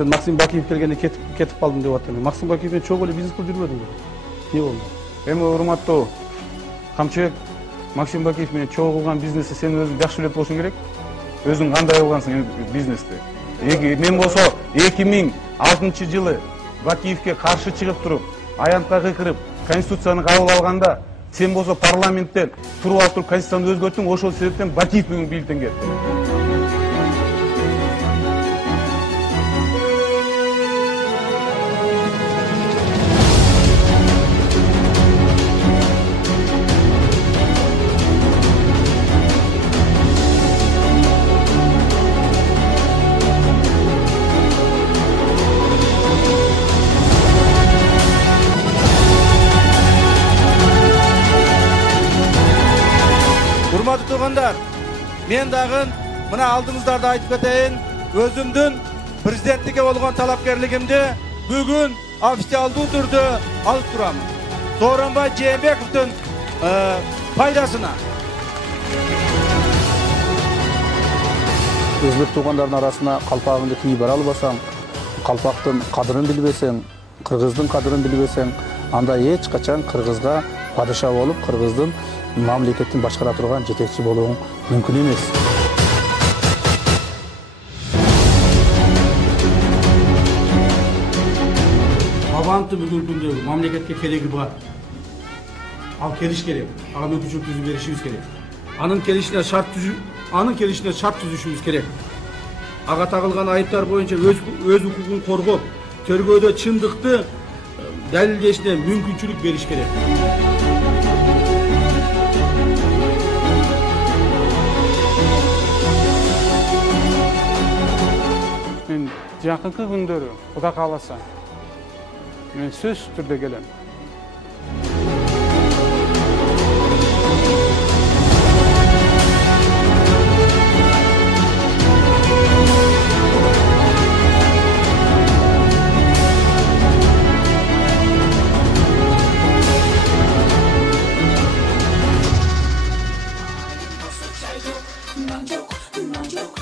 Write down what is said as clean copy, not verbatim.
Сен Максим Бакиев келгенде кетип калдым деп атасың. Максим Бакиев менен чогуу эле бизнес кылып жүрбөдүңбү? Эмне болду? Эми урматтуу Камчыбек, Максим Бакиев менен чогуу кылган бизнести сен өзүң жакшы билет болушуң керек. Өзүң кандай кылгансың бизнести? Мен болсо 2006-жылы Бакиевке каршы чыгып туруп, аянтка кыйкырып, конституцияны кабыл алганда, сен болсо парламенттен туруп алып туруп конституцияны өзгөрттүң, ошол себептен Бакиев бүгүн бийликтен кетти. Урматтуу туугандар, мен дагы мына алдыңыздарда айтып кетейин, өзүмдүн президенттикке болгон талапкерлигимди бүгүн официалдуу түрдө алып турам. Сооронбай Жээнбековдун пайдасына. Өзбек туугандардын арасына калпагыңды кийип бара албасаң, калпактын кадырын билбесең, кыргыздын кадырын билбесең, анда эч качан кыргызга падыша болуп, кыргыздын мамлекеттин башкара турган жетекчи болууң мүмкүн эмес. Бабановдун бүгүнкү күндөгү мамлекетке кереги бар. Ал келиш керек. Ага мүмкүнчүлүк түзүп беришибиз керек. Анын келишине шарт түзүшүбүз керек. Ага тагылган айыптар боюнча өз укугун коргоп, тергөөдө чындыкты далилдешине мүмкүнчүлүк бериш керек. Мен жакынкы күндөрү Кудай кааласа, мен сөзсүз түрдө келем. Nang yok.